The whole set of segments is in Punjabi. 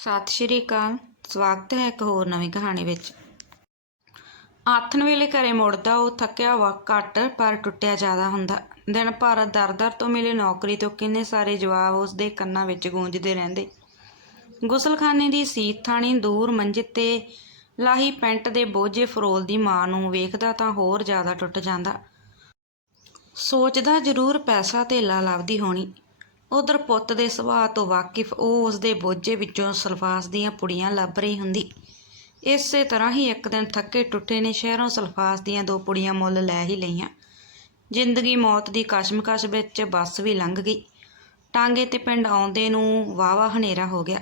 ਸਤਿ ਸ਼੍ਰੀ ਅਕਾਲ। ਸਵਾਗਤ ਹੈ ਇੱਕ ਹੋਰ ਨਵੀਂ ਕਹਾਣੀ ਵਿੱਚ। ਆਥਣ ਵੇਲੇ ਘਰੇ ਮੁੜਦਾ, ਉਹ ਥੱਕਿਆ ਵਾ, ਘੱਟ, ਪਰ ਟੁੱਟਿਆ ਜ਼ਿਆਦਾ ਹੁੰਦਾ। ਦਿਨ ਭਰ ਦਰ-ਦਰ ਤੋਂ ਮਿਲੇ ਨੌਕਰੀ ਤੋਂ ਕਿੰਨੇ ਸਾਰੇ ਜਵਾਬ ਉਸ ਦੇ ਕੰਨਾਂ ਵਿੱਚ ਗੂੰਜਦੇ ਰਹਿੰਦੇ। ਗੁਸਲਖਾਨੇ ਦੀ ਸੀਤ ਥਾਣੀ ਦੂਰ ਮੰਜੇ ਤੇ ਲਾਹੀ ਪੈਂਟ ਦੇ ਬੋਝੇ ਫਰੋਲ ਦੀ ਮਾਂ ਨੂੰ ਵੇਖਦਾ ਤਾਂ ਹੋਰ ਜ਼ਿਆਦਾ ਟੁੱਟ ਜਾਂਦਾ। ਸੋਚਦਾ ਜ਼ਰੂਰ ਪੈਸਾ ਧੇਲਾ ਲੱਭਦੀ ਹੋਣੀ। ਉਧਰ ਪੁੱਤ ਦੇ ਸੁਭਾਅ ਤੋਂ ਵਾਕਿਫ ਉਹ ਉਸ ਦੇ ਬੋਝੇ ਵਿੱਚੋਂ ਸਲਫਾਸ ਦੀਆਂ ਪੁੜੀਆਂ ਲੱਭ ਰਹੀ ਹੁੰਦੀ। ਇਸੇ ਤਰ੍ਹਾਂ ਹੀ ਇੱਕ ਦਿਨ ਥੱਕੇ ਟੁੱਟੇ ਨੇ ਸ਼ਹਿਰੋਂ ਸਲਫਾਸ ਦੀਆਂ ਦੋ ਪੁੜੀਆਂ ਮੁੱਲ ਲੈ ਹੀ ਲਈਆਂ। ਜ਼ਿੰਦਗੀ ਮੌਤ ਦੀ ਕਸ਼ਮਕਸ਼ ਵਿੱਚ ਬੱਸ ਵੀ ਲੰਘ ਗਈ। ਟਾਂਗੇ ਤੇ ਪਿੰਡ ਆਉਂਦੇ ਨੂੰ ਵਾਵਾ ਹਨੇਰਾ ਹੋ ਗਿਆ।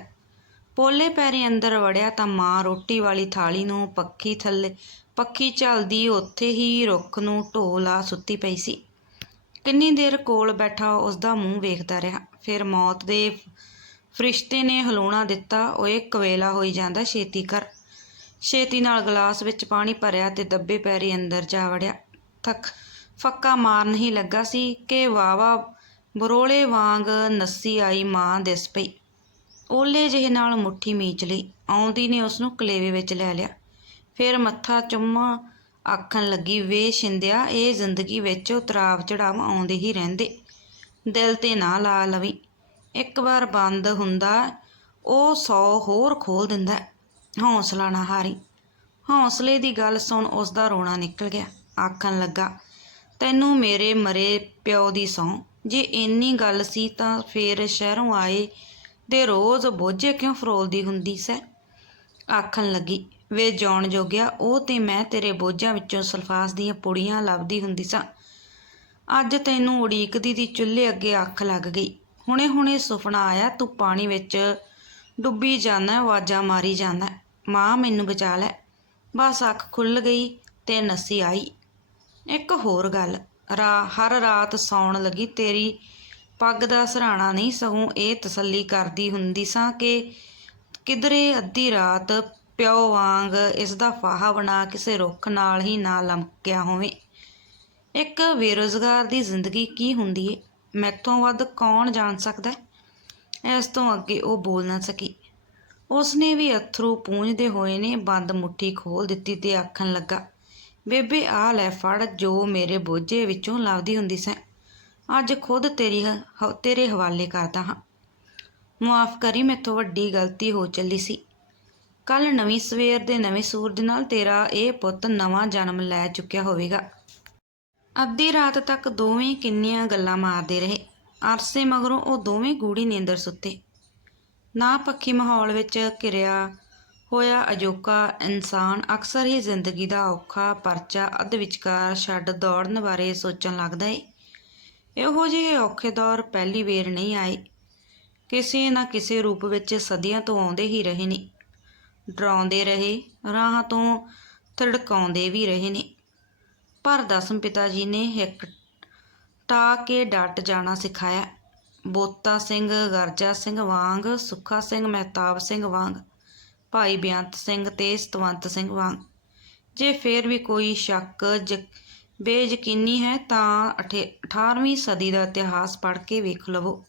ਪੋਲੇ ਪੈਰੇ ਅੰਦਰ ਵੜਿਆ ਤਾਂ ਮਾਂ ਰੋਟੀ ਵਾਲੀ ਥਾਲੀ ਨੂੰ ਪੱਖੀ ਥੱਲੇ, ਪੱਖੀ ਝਲਦੀ ਉੱਥੇ ਹੀ ਰੁੱਖ ਨੂੰ ਢੋਲਾ ਸੁੱਤੀ ਪਈ ਸੀ। ਕਿੰਨੀ ਦੇਰ ਕੋਲ ਬੈਠਾ ਉਸ ਦਾ ਮੂੰਹ ਵੇਖਦਾ ਰਿਹਾ। ਫਿਰ ਮੌਤ ਦੇ ਫਰਿਸ਼ਤੇ ਨੇ ਹਲੂਣਾ ਦਿੱਤਾ। ਓਏ, ਕਵੇਲਾ ਹੋਈ ਜਾਂਦਾ ਛੇਤੀ ਕਰ। ਛੇਤੀ ਨਾਲ ਗਲਾਸ ਵਿੱਚ ਪਾਣੀ ਭਰਿਆ ਤੇ ਦੱਬੇ ਪੈਰੀ ਅੰਦਰ ਜਾ ਵੜਿਆ। ਥੱਕ, ਫੱਕਾ ਮਾਰਨ ਹੀ ਲੱਗਾ ਸੀ ਕਿ ਵਾਵਾ ਬਰੋਲੇ ਵਾਂਗ ਨੱਸੀ ਆਈ ਮਾਂ ਦਿਸ ਪਈ। ਓਲੇ ਜਿਹੇ ਨਾਲ ਮੁੱਠੀ ਮੀਚ ਲਈ। ਆਉਂਦੀ ਨੇ ਉਸ ਨੂੰ ਕਲੇਵੇ ਵਿੱਚ ਲੈ ਲਿਆ। ਫਿਰ ਮੱਥਾ ਚੁੰਮਾ ਆਖਣ ਲੱਗੀ, ਵੇ ਸ਼ਿੰਦਿਆ, ਇਹ ਜ਼ਿੰਦਗੀ ਵਿੱਚ ਉਤਰਾਵ ਚੜਾਵ ਆਉਂਦੇ ਹੀ ਰਹਿੰਦੇ। ਦਿਲ ਤੇ ਨਾ ਲਾ ਲਵੀ। ਇੱਕ ਵਾਰ ਬੰਦ ਹੁੰਦਾ, ਉਹ ਸੌ ਹੋਰ ਖੋਲ ਦਿੰਦਾ ਹੈ। ਹੌਸਲਾ ਨਾ ਹਾਰੀ। ਹੌਸਲੇ ਦੀ ਗੱਲ ਸੁਣ ਉਸ ਦਾ ਰੋਣਾ ਨਿਕਲ ਗਿਆ। ਆਖਣ ਲੱਗਾ, ਤੈਨੂੰ ਮੇਰੇ ਮਰੇ ਪਿਓ ਦੀ ਸੌ। ਜੇ ਇੰਨੀ ਗੱਲ ਸੀ ਤਾਂ ਫੇਰ ਸ਼ਹਿਰੋਂ ਆਏ ਦੇ ਰੋਜ਼ ਬੋਝੇ ਕਿਉਂ ਫਰੋਲਦੀ ਹੁੰਦੀ ਸੈ ਆਖਣ ਲੱਗੀ, ਵੇ ਜਾਣ ਜੋਗਿਆ, ਉਹ ਤੇ ਮੈਂ ਤੇਰੇ ਬੋਝਾਂ ਵਿੱਚੋਂ ਸਲਫਾਸ ਦੀਆਂ ਪੁੜੀਆਂ ਲੱਭਦੀ ਹੁੰਦੀ ਸਾਂ। ਅੱਜ ਤੈਨੂੰ ਉਡੀਕਦੀ ਦੀ ਚੁੱਲ੍ਹੇ ਅੱਗੇ ਅੱਖ ਲੱਗ ਗਈ। ਹੁਣੇ ਹੁਣੇ ਸੁਪਨਾ ਆਇਆ, ਤੂੰ ਪਾਣੀ ਵਿੱਚ ਡੁੱਬੀ ਜਾਂਦਾ ਆਵਾਜ਼ਾਂ ਮਾਰੀ ਜਾਂਦਾ ਮਾਂ, ਮੈਨੂੰ ਬਚਾ ਲੈ। ਬਸ ਅੱਖ ਖੁੱਲ ਗਈ ਤੇ ਨੱਸੀ ਆਈ। ਇੱਕ ਹੋਰ ਗੱਲ, ਰਾ, ਹਰ ਰਾਤ ਸੌਣ ਲੱਗੀ, ਤੇਰੀ ਪੱਗ ਦਾ ਸਰਾਣਾ ਨਹੀਂ, ਸਗੋਂ ਇਹ ਤਸੱਲੀ ਕਰਦੀ ਹੁੰਦੀ ਸਾਂ ਕਿ ਕਿਧਰੇ ਅੱਧੀ ਰਾਤ ਪਿਓ ਵਾਂਗ ਇਸ ਦਾ ਫਾਹਾ ਬਣਾ ਕਿਸੇ ਰੁੱਖ ਨਾਲ ਹੀ ਨਾ ਲਮਕਿਆ ਹੋਵੇ। ਇੱਕ ਬੇਰੁਜ਼ਗਾਰ ਦੀ ਜ਼ਿੰਦਗੀ ਕੀ ਹੁੰਦੀ ਏ? ਮੈਥੋਂ ਵੱਧ ਕੌਣ ਜਾਣ ਸਕਦਾ ਹੈ ਇਸ ਤੋਂ ਅੱਗੇ ਉਹ ਬੋਲ ਨਾ ਸਕੀ। ਉਸਨੇ ਵੀ ਅਥਰੂ ਪੂੰਝਦੇ ਹੋਏ ਨੇ ਬੰਦ ਮੁੱਠੀ ਖੋਲ ਦਿੱਤੀ ਤੇ ਆਖਣ ਲੱਗਾ, ਬੇਬੇ ਆ ਲੈ ਫੜ ਜੋ ਮੇਰੇ ਬੋਝੇ ਵਿੱਚੋਂ ਲੱਭਦੀ ਹੁੰਦੀ ਸੈਂ। ਅੱਜ ਖੁਦ ਤੇਰੀ ਹ- ਤੇਰੇ ਹਵਾਲੇ ਕਰਦਾ ਹਾਂ। ਮੁਆਫ ਕਰੀ ਮੈਥੋਂ ਵੱਡੀ ਗਲਤੀ ਹੋ ਚੱਲੀ ਸੀ। ਕੱਲ ਨਵੀਂ ਸਵੇਰ ਦੇ ਨਵੇਂ ਸੂਰਜ ਨਾਲ ਤੇਰਾ ਇਹ ਪੁੱਤ ਨਵਾਂ ਜਨਮ ਲੈ ਚੁੱਕਿਆ ਹੋਵੇਗਾ। ਅੱਧੀ ਰਾਤ ਤੱਕ ਦੋਵੇਂ ਕਿੰਨੀਆਂ ਗੱਲਾਂ ਮਾਰਦੇ ਰਹੇ। ਅਰਸੇ ਮਗਰੋਂ ਉਹ ਦੋਵੇਂ ਗੂੜੀ ਨੀਂਦਰ ਸੁੱਤੇ। ਨਾ ਪੱਖੀ ਮਾਹੌਲ ਵਿੱਚ ਘਿਰਿਆ ਹੋਇਆ ਅਜੋਕਾ ਇਨਸਾਨ ਅਕਸਰ ਹੀ ਜ਼ਿੰਦਗੀ ਦਾ ਔਖਾ ਪਰਚਾ ਅੱਧ ਵਿਚਕਾਰ ਛੱਡ ਦੌੜਨ ਬਾਰੇ ਸੋਚਣ ਲੱਗਦਾ ਏ। ਇਹੋ ਜਿਹੇ ਔਖੇ ਦੌਰ ਪਹਿਲੀ ਵੇਰ ਨਹੀਂ ਆਏ। ਕਿਸੇ ਨਾ ਕਿਸੇ ਰੂਪ ਵਿੱਚ ਸਦੀਆਂ ਤੋਂ ਆਉਂਦੇ ਹੀ ਰਹੇ ਨੇ। ਡਰਾਉਂਦੇ ਰਹੇ, ਰਾਹਾਂ ਤੋਂ ਥੜਕਾਉਂਦੇ ਵੀ ਰਹੇ ਨੇ। ਪਰ ਦਸਮ ਪਿਤਾ ਜੀ ਨੇ ਇੱਕ ਟਾ ਕੇ ਡਟ ਜਾਣਾ ਸਿਖਾਇਆ। ਬੋਤਾ ਸਿੰਘ, ਗਰਜਾ ਸਿੰਘ ਵਾਂਗ, ਸੁੱਖਾ ਸਿੰਘ, ਮਹਿਤਾਬ ਸਿੰਘ ਵਾਂਗ, ਭਾਈ ਬੇਅੰਤ ਸਿੰਘ ਤੇ ਸਤਵੰਤ ਸਿੰਘ ਵਾਂਗ। ਜੇ ਫੇਰ ਵੀ ਕੋਈ ਸ਼ੱਕ, ਜ- ਬੇਯਕੀਨੀ ਹੈ ਤਾਂ ਅਠੇ- 18ਵੀਂ ਸਦੀ ਦਾ ਇਤਿਹਾਸ ਪੜ੍ਹ ਕੇ ਵੇਖ ਲਵੋ।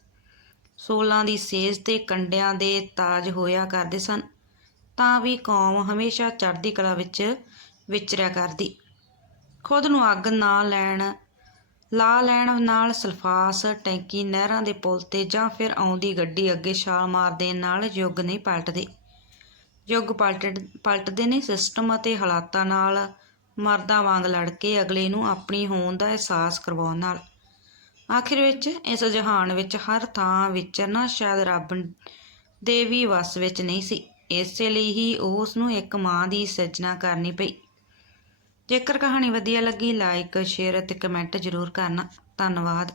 16 ਦੀ ਸੇਜ ਤੇ ਕੰਡਿਆਂ ਦੇ ਤਾਜ ਹੋਇਆ ਕਰਦੇ ਸਨ। ਤਾਂ ਵੀ ਕੌਮ ਹਮੇਸ਼ਾ ਚੜ੍ਹਦੀ ਕਲਾ ਵਿੱਚ ਵਿਚਰਿਆ ਕਰਦੀ। ਖੁਦ ਨੂੰ ਅੱਗ ਨਾ ਲੈਣ, ਲਾ ਲੈਣ ਨਾਲ ਸਲਫਾਸ, ਟੈਂਕੀ, ਨਹਿਰਾਂ ਦੇ ਪੁਲ ਤੇ ਜਾਂ ਫਿਰ ਆਉਂਦੀ ਗੱਡੀ ਅੱਗੇ ਛਾਲ ਮਾਰ ਦੇਣ ਨਾਲ ਯੁੱਗ ਨਹੀਂ ਪਲਟਦੇ। ਯੁੱਗ ਪਲਟ, ਪਲਟਦੇ ਨੇ ਸਿਸਟਮ ਅਤੇ ਹਾਲਾਤਾਂ ਨਾਲ ਮਰਦਾਂ ਵਾਂਗ ਲੜ ਕੇ ਅਗਲੇ ਨੂੰ ਆਪਣੀ ਹੋਣ ਦਾ ਅਹਿਸਾਸ ਕਰਵਾਉਣ ਨਾਲ। ਆਖਿਰ ਵਿੱਚ ਇਸ ਜਹਾਨ ਵਿੱਚ ਹਰ ਥਾਂ ਵਿਚਰਨਾ ਸ਼ਾਇਦ ਰੱਬ ਦੇ ਵੀ ਵਸ ਵਿੱਚ ਨਹੀਂ ਸੀ। ਇਸੇ ਲਈ ਹੀ ਉਸ ਨੂੰ ਇੱਕ ਮਾਂ ਦੀ ਸਿਰਜਣਾ ਕਰਨੀ ਪਈ। ਜੇਕਰ ਕਹਾਣੀ ਵਧੀਆ ਲੱਗੀ ਲਾਈਕ ਸ਼ੇਅਰ ਅਤੇ ਕਮੈਂਟ ਜ਼ਰੂਰ ਕਰਨਾ। ਧੰਨਵਾਦ।